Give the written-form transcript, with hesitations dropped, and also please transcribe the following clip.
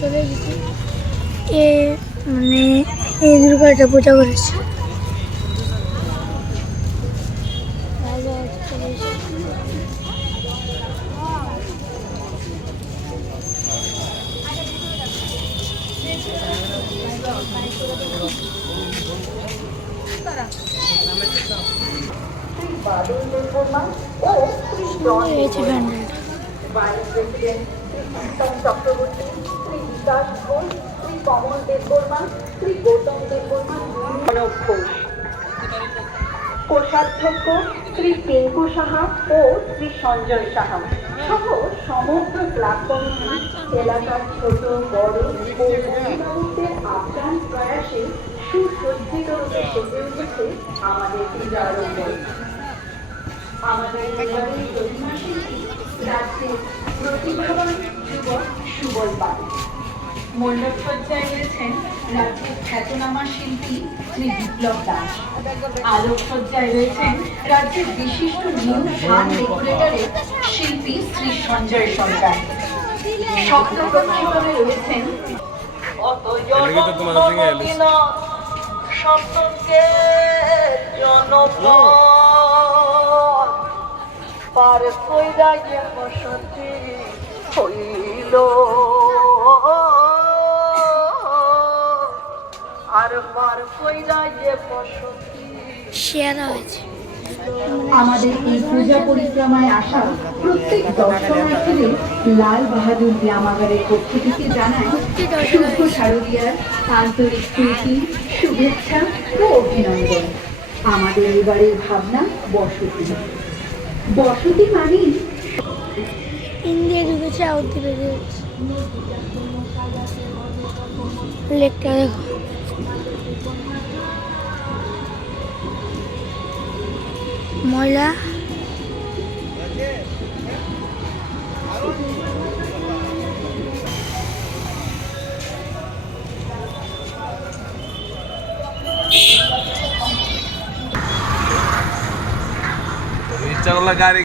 চলে গেছি মানে এই দুর্গাটা পূজা করেছি। চক্রবর্তী, শ্রী বিকাশ ঘোষ, শ্রী কমল দেববর্মা, শ্রী গৌতম দেববর্মা, ঘোষ, কোষাধ্যক্ষ শ্রী টিঙ্কু সাহা ও শ্রী সঞ্জয় সাহা সহ সমগ্র ক্লাব কমিটি এলাকার ছোট বড় ও অভিভাবকদের আপ্রাণ প্রয়াসে সুসজ্জিত রূপে সেজে উঠেছে আমাদের বিদ্যালয়। আমাদের পরিবারের প্রতিমা শিল্পী রাজ্যের প্রতিভাবান যুবক সুবল পাল। মণ্ডপসজ্জায় রয়েছেন রাজ্যের খ্যাতনামা শিল্পী শ্রী বিপ্লব দাস। আলোকসজ্জায় রয়েছেন রাজ্যের বিশিষ্ট নিউজ গান ডেকোরেটরের শিল্পী শ্রী সঞ্জয় সরকার। শব্দ প্রক্ষেপণে রয়েছেন পার কইরা বসতি হইল আর পার কইরা বসতি শেয়ারা হয়েছে। আমাদের এই পূজা পরিক্রমায় আসা প্রত্যেক দর্শনার্থীদের লাল বাহাদুর ব্যায়ামাগারের পক্ষ থেকে জানায় শুভ শারদীয়ার আন্তরিক প্রীতি, শুভেচ্ছা ও অভিনন্দন। আমাদের এবারের ভাবনা বসতি। বসতি মানে ইন্ডিয়া ঢুকেছে, আউট বেরিয়ে যাচ্ছে। লেকটা দেখো, ময়লা। গাড়ি